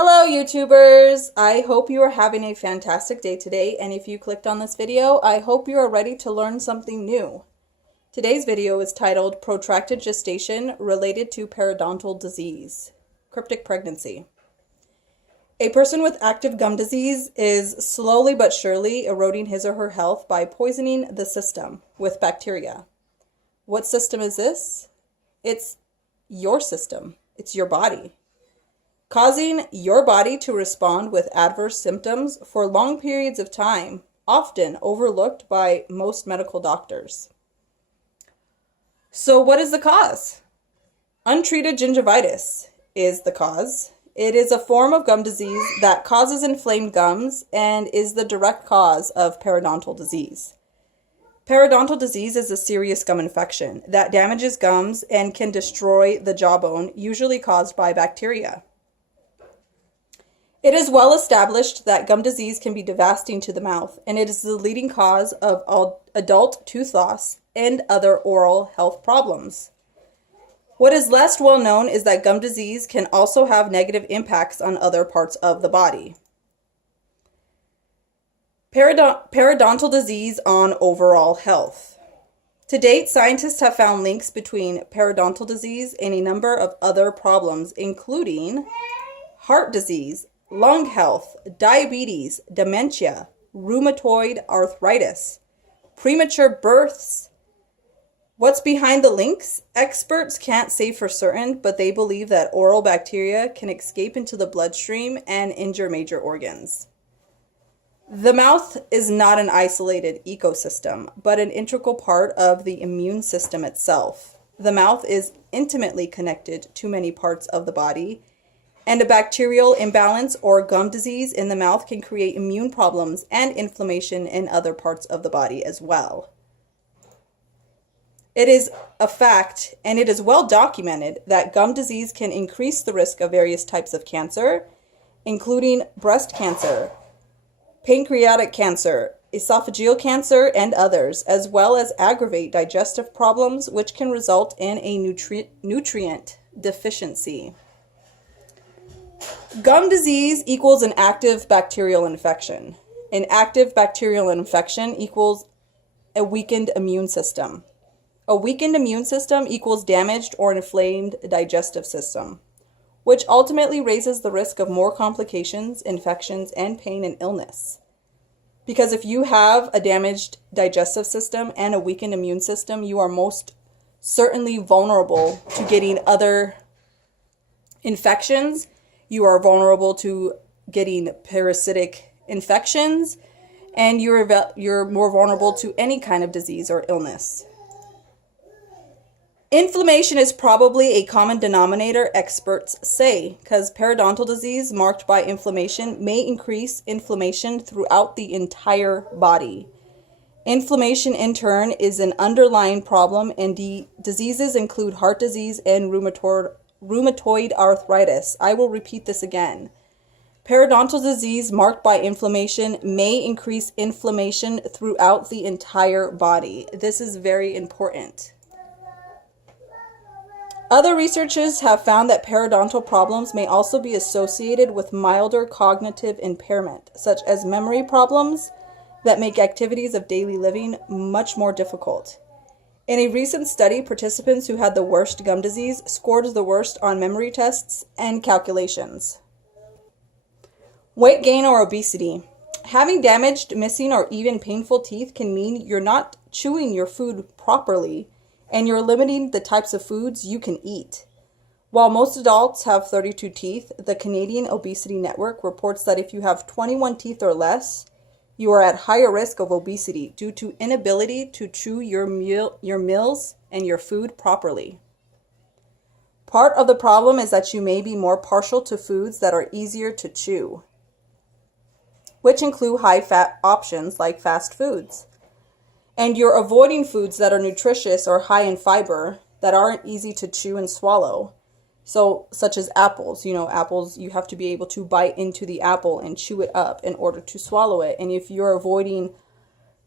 Hello YouTubers! I hope you are having a fantastic day today, and if you clicked on this video, I hope you are ready to learn something new. Today's video is titled Protracted Gestation Related to Periodontal Disease, Cryptic Pregnancy. A person with active gum disease is slowly but surely eroding his or her health by poisoning the system with bacteria. What system is this? It's your system. It's your body, causing your body to respond with adverse symptoms for long periods of time, often overlooked by most medical doctors. So what is the cause? Untreated gingivitis is the cause. It is a form of gum disease that causes inflamed gums and is the direct cause of periodontal disease. Periodontal disease is a serious gum infection that damages gums and can destroy the jawbone, usually caused by bacteria. It is well established that gum disease can be devastating to the mouth, and it is the leading cause of adult tooth loss and other oral health problems. What is less well known is that gum disease can also have negative impacts on other parts of the body. Periodontal disease on overall health. To date, scientists have found links between periodontal disease and a number of other problems, including heart disease, lung health, diabetes, dementia, rheumatoid arthritis, premature births. What's behind the links? Experts can't say for certain, but they believe that oral bacteria can escape into the bloodstream and injure major organs. The mouth is not an isolated ecosystem, but an integral part of the immune system itself. The mouth is intimately connected to many parts of the body, and a bacterial imbalance or gum disease in the mouth can create immune problems and inflammation in other parts of the body as well. It is a fact, and it is well documented, that gum disease can increase the risk of various types of cancer, including breast cancer, pancreatic cancer, esophageal cancer, and others, as well as aggravate digestive problems, which can result in a nutrient deficiency. Gum disease equals an active bacterial infection. An active bacterial infection equals a weakened immune system. A weakened immune system equals damaged or inflamed digestive system, which ultimately raises the risk of more complications, infections, and pain and illness. Because if you have a damaged digestive system and a weakened immune system, you are most certainly vulnerable to getting other infections. You are vulnerable to getting parasitic infections, and you're more vulnerable to any kind of disease or illness. Inflammation is probably a common denominator, experts say, because periodontal disease marked by inflammation may increase inflammation throughout the entire body. Inflammation, in turn, is an underlying problem, and diseases include heart disease and rheumatoid arthritis. I will repeat this again. Periodontal disease marked by inflammation may increase inflammation throughout the entire body. This is very important. Other researchers have found that periodontal problems may also be associated with milder cognitive impairment, such as memory problems that make activities of daily living much more difficult. In a recent study, participants who had the worst gum disease scored the worst on memory tests and calculations. Weight gain or obesity. Having damaged, missing, or even painful teeth can mean you're not chewing your food properly, and you're limiting the types of foods you can eat. While most adults have 32 teeth, the Canadian Obesity Network reports that if you have 21 teeth or less, you are at higher risk of obesity due to inability to chew your meals and your food properly. Part of the problem is that you may be more partial to foods that are easier to chew, which include high-fat options like fast foods. And you're avoiding foods that are nutritious or high in fiber that aren't easy to chew and swallow. So, such as apples. Apples, you have to be able to bite into the apple and chew it up in order to swallow it. And if you're avoiding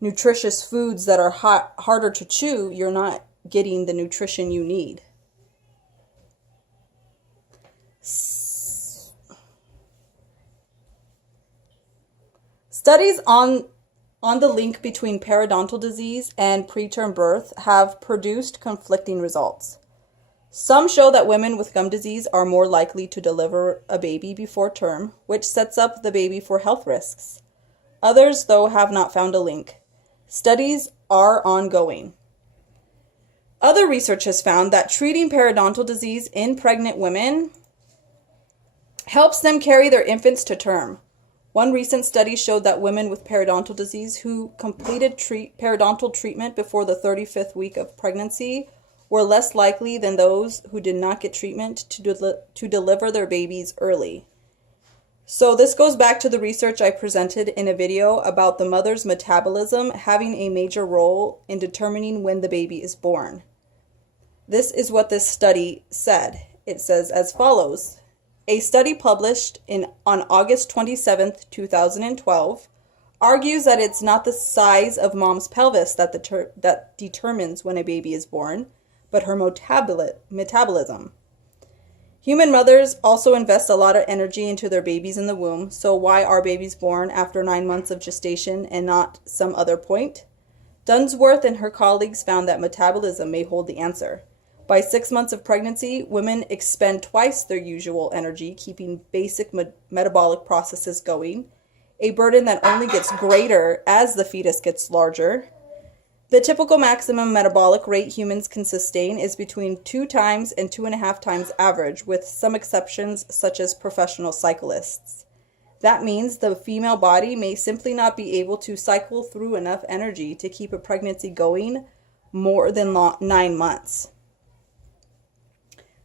nutritious foods that are harder to chew, you're not getting the nutrition you need. Studies on the link between periodontal disease and preterm birth have produced conflicting results. Some show that women with gum disease are more likely to deliver a baby before term, which sets up the baby for health risks. Others, though, have not found a link. Studies are ongoing. Other research has found that treating periodontal disease in pregnant women helps them carry their infants to term. One recent study showed that women with periodontal disease who completed periodontal treatment before the 35th week of pregnancy were less likely than those who did not get treatment to deliver their babies early. So this goes back to the research I presented in a video about the mother's metabolism having a major role in determining when the baby is born. This is what this study said. It says as follows. A study published on August 27, 2012, argues that it's not the size of mom's pelvis that determines when a baby is born, but her metabolism. Human mothers also invest a lot of energy into their babies in the womb, so why are babies born after 9 months of gestation and not some other point? Dunsworth and her colleagues found that metabolism may hold the answer. By 6 months of pregnancy, women expend twice their usual energy keeping basic metabolic processes going, a burden that only gets greater as the fetus gets larger. The typical maximum metabolic rate humans can sustain is between 2 times and 2.5 times average, with some exceptions such as professional cyclists. That means the female body may simply not be able to cycle through enough energy to keep a pregnancy going more than 9 months.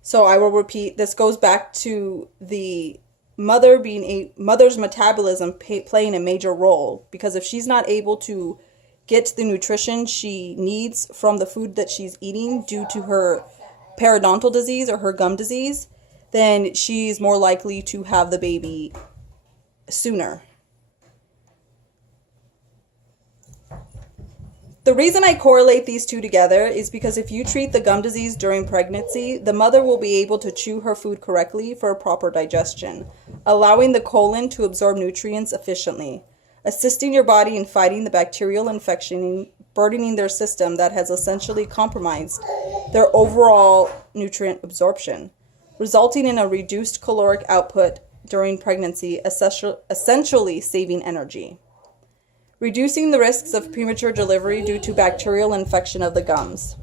So I will repeat, this goes back to the mother's metabolism playing a major role, because if she's not able to get the nutrition she needs from the food that she's eating due to her periodontal disease or her gum disease, then she's more likely to have the baby sooner. The reason I correlate these two together is because if you treat the gum disease during pregnancy, the mother will be able to chew her food correctly for proper digestion, allowing the colon to absorb nutrients efficiently, assisting your body in fighting the bacterial infection, burdening their system that has essentially compromised their overall nutrient absorption, resulting in a reduced caloric output during pregnancy, essentially saving energy. Reducing the risks of premature delivery due to bacterial infection of the gums.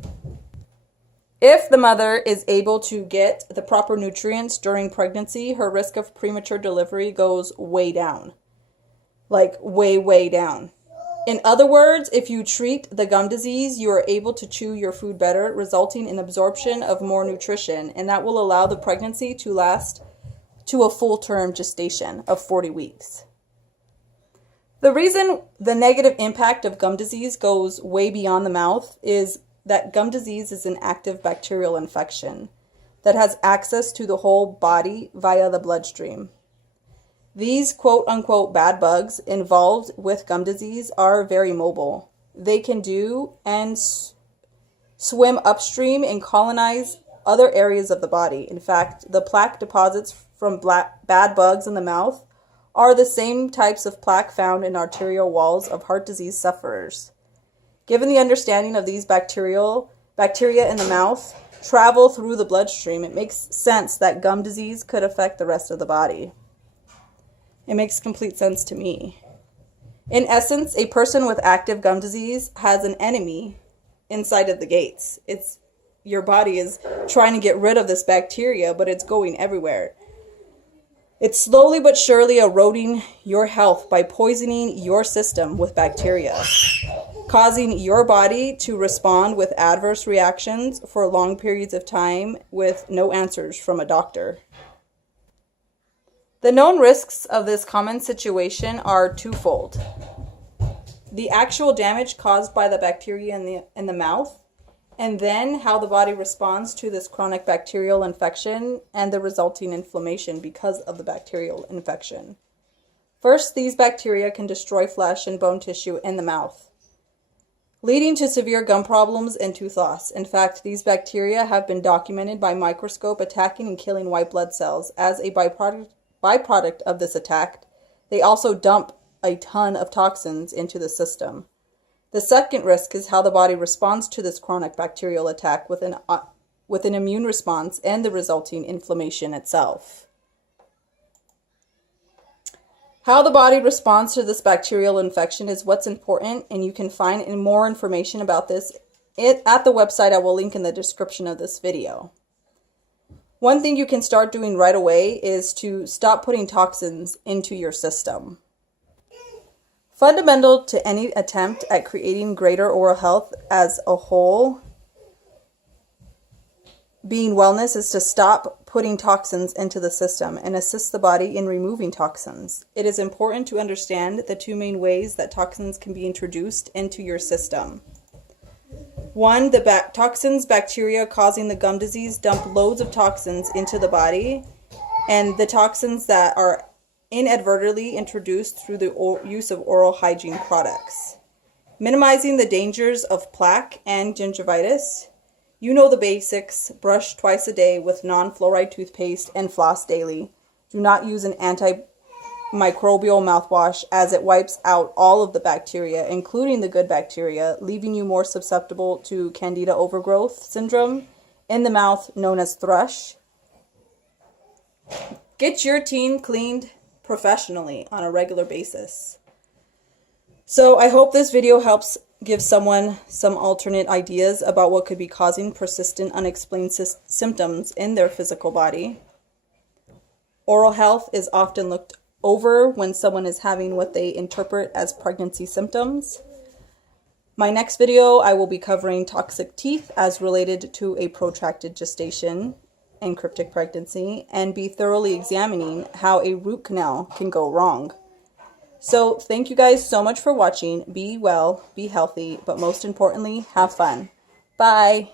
If the mother is able to get the proper nutrients during pregnancy, her risk of premature delivery goes way down. Like way, way down. In other words, if you treat the gum disease, you are able to chew your food better, resulting in absorption of more nutrition, and that will allow the pregnancy to last to a full-term gestation of 40 weeks. The reason the negative impact of gum disease goes way beyond the mouth is that gum disease is an active bacterial infection that has access to the whole body via the bloodstream. These quote-unquote bad bugs involved with gum disease are very mobile. They can do and swim upstream and colonize other areas of the body. In fact, the plaque deposits from bad bugs in the mouth are the same types of plaque found in arterial walls of heart disease sufferers. Given the understanding of these bacteria in the mouth travel through the bloodstream, it makes sense that gum disease could affect the rest of the body. It makes complete sense to me. In essence, a person with active gum disease has an enemy inside of the gates. Your body is trying to get rid of this bacteria, but it's going everywhere. It's slowly but surely eroding your health by poisoning your system with bacteria, causing your body to respond with adverse reactions for long periods of time with no answers from a doctor. The known risks of this common situation are twofold. The actual damage caused by the bacteria in the mouth, and then how the body responds to this chronic bacterial infection and the resulting inflammation because of the bacterial infection. First, these bacteria can destroy flesh and bone tissue in the mouth, leading to severe gum problems and tooth loss. In fact, these bacteria have been documented by microscope attacking and killing white blood cells. As a byproduct of this attack, they also dump a ton of toxins into the system. The second risk is how the body responds to this chronic bacterial attack with an immune response and the resulting inflammation itself. How the body responds to this bacterial infection is what's important, and you can find more information about this at the website I will link in the description of this video. One thing you can start doing right away is to stop putting toxins into your system. Fundamental to any attempt at creating greater oral health as a whole, being wellness, is to stop putting toxins into the system and assist the body in removing toxins. It is important to understand the two main ways that toxins can be introduced into your system. One, the toxins, bacteria causing the gum disease dump loads of toxins into the body, and the toxins that are inadvertently introduced through the use of oral hygiene products. Minimizing the dangers of plaque and gingivitis. You know the basics. Brush twice a day with non-fluoride toothpaste and floss daily. Do not use an antimicrobial mouthwash, as it wipes out all of the bacteria, including the good bacteria, leaving you more susceptible to candida overgrowth syndrome in the mouth, known as thrush. Get your teeth cleaned professionally on a regular basis. So I hope this video helps give someone some alternate ideas about what could be causing persistent unexplained symptoms in their physical body. Oral health is often looked over when someone is having what they interpret as pregnancy symptoms. My next video, I will be covering toxic teeth as related to a protracted gestation and cryptic pregnancy, and be thoroughly examining how a root canal can go wrong. So thank you guys so much for watching. Be well, be healthy, but most importantly, have fun. Bye.